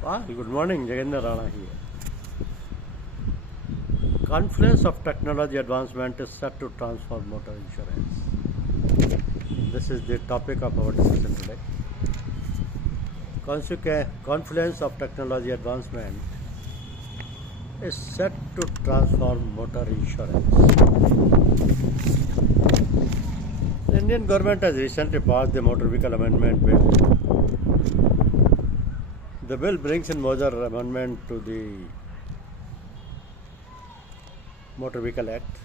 Good morning, Jagender Rana here. Confluence of technology advancement is set to transform motor insurance. This is the topic of our discussion today. Confluence of technology advancement is set to transform motor insurance. The Indian government has recently passed the Motor Vehicle Amendment Bill. The bill brings in major amendment to the Motor Vehicle Act.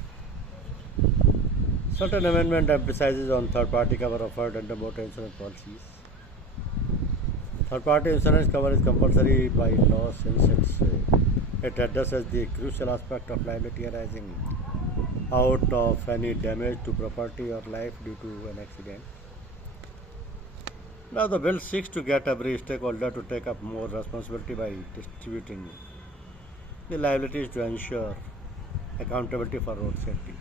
Certain amendment emphasizes on third-party cover offered under motor insurance policies. Third-party insurance cover is compulsory by law since it addresses the crucial aspect of liability arising out of any damage to property or life due to an accident. Now the bill seeks to get every stakeholder to take up more responsibility by distributing the liabilities to ensure accountability for road safety.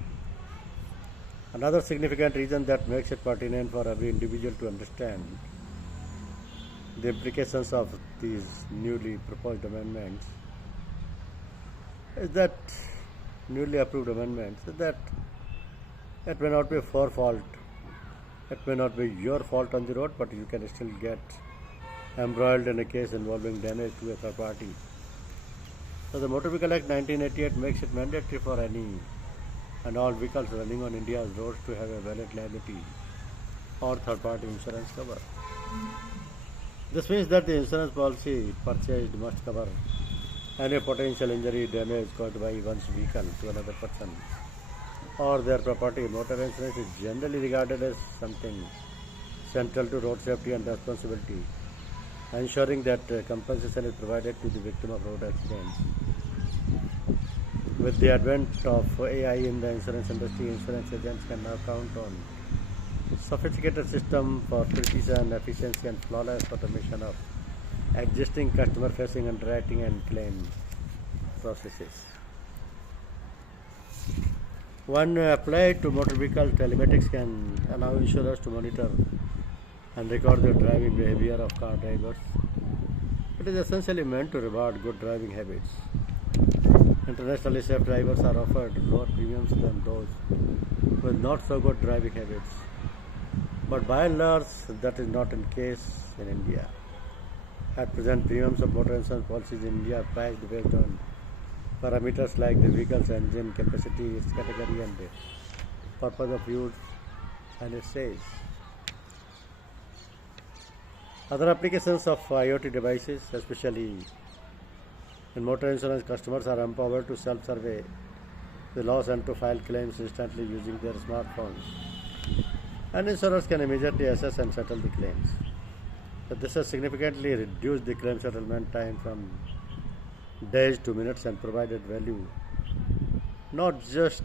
Another significant reason that makes it pertinent for every individual to understand the implications of these newly proposed amendments is that newly approved amendments is that it may not be for fault. It may not be your fault on the road, but you can still get embroiled in a case involving damage to a third party. So the Motor Vehicle Act 1988 makes it mandatory for any and all vehicles running on India's roads to have a valid liability or third-party insurance cover. This means that the insurance policy purchased must cover any potential injury damage caused by one's vehicle to another person or their property. Motor insurance is generally regarded as something central to road safety and responsibility, ensuring that compensation is provided to the victim of road accidents. With the advent of AI in the insurance industry, insurance agents can now count on sophisticated system for precision, efficiency and flawless automation of existing customer-facing underwriting and claim processes. When applied to motor vehicle, telematics can allow insurers to monitor and record the driving behavior of car drivers. It is essentially meant to reward good driving habits. Internationally safe drivers are offered lower premiums than those with not so good driving habits. But by and large, that is not the case in India. At present, premiums of motor insurance policies in India are priced based on parameters like the vehicle's engine capacity, its category and the purpose of use and its age. Other applications of IoT devices, especially in motor insurance, customers are empowered to self-survey the loss and to file claims instantly using their smartphones. And insurers can immediately assess and settle the claims. So this has significantly reduced the claim settlement time from days to minutes and provided value not just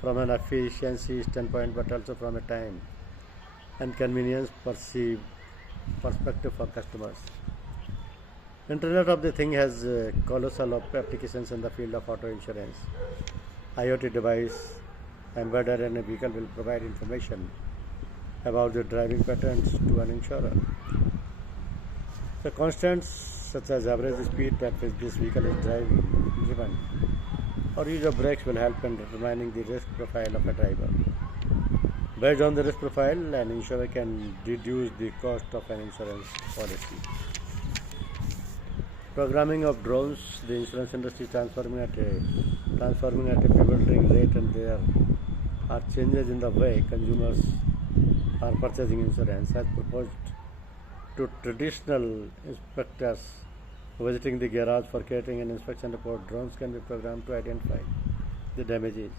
from an efficiency standpoint but also from a time and convenience perspective for customers. Internet of the Thing has colossal applications in the field of auto insurance. IoT device embedded in a vehicle will provide information about the driving patterns to an insurer. The constants such as average speed at which this vehicle is driven or use of brakes will help in determining the risk profile of a driver. Based on the risk profile, an insurer can reduce the cost of an insurance policy. Programming of drones, the insurance industry is transforming at a bewildering rate, and there are changes in the way consumers are purchasing insurance. As proposed to traditional inspectors visiting the garage for catering an inspection report, drones can be programmed to identify the damages.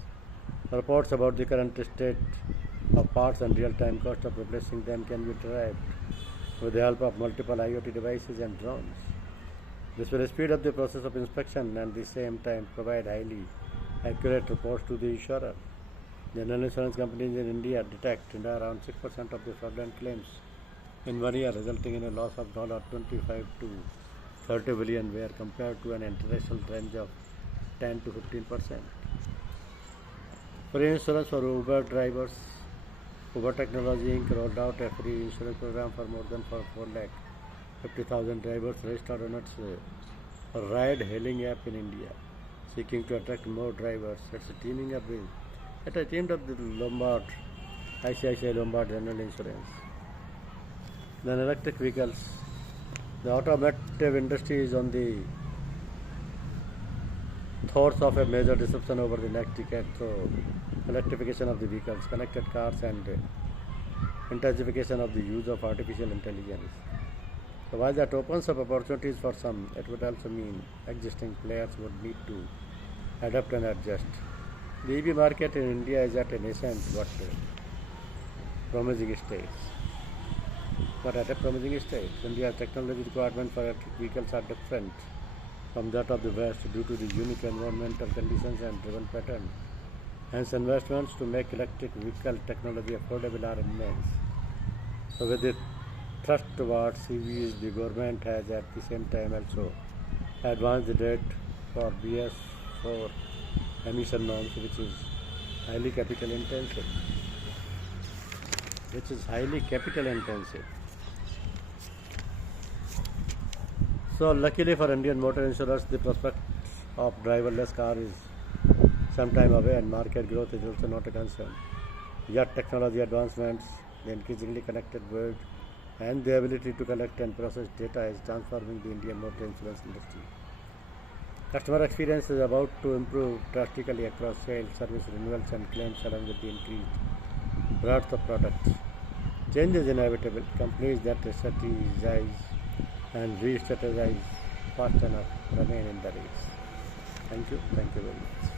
Reports about the current state of parts and real-time cost of replacing them can be derived with the help of multiple IoT devices and drones. This will speed up the process of inspection and at the same time provide highly accurate reports to the insurer. General insurance companies in India detect around 6% of the fraudulent claims in 1 year, resulting in a loss of $25 to $30 billion, where compared to an international range of 10 to 15%. Free insurance for Uber drivers. Uber Technology Inc. rolled out a free insurance program for more than 4 lakh 50,000 drivers registered on its ride-hailing app in India, seeking to attract more drivers. It teamed up with ICICI Lombard General Insurance. Then electric vehicles. The automotive industry is on the thoughts of a major disruption over the next decade through electrification of the vehicles, connected cars, and intensification of the use of artificial intelligence. So while that opens up opportunities for some, it would also mean existing players would need to adapt and adjust. The EV market in India is at a nascent but promising stage. India's technology requirements for electric vehicles are different from that of the West due to the unique environmental conditions and driven pattern. Hence, investments to make electric vehicle technology affordable are immense. So, with the thrust towards EVs, the government has at the same time also advanced the date for BS4 emission norms, which is highly capital intensive. So, luckily for Indian motor insurers, the prospect of driverless car is some time away, and market growth is also not a concern. Yet, technology advancements, the increasingly connected world, and the ability to collect and process data is transforming the Indian motor insurance industry. Customer experience is about to improve drastically across sales, service renewals, and claims, along with the increased breadth of products. Change is inevitable. Companies that strategize and re-strategize fast enough remain in the race. Thank you very much.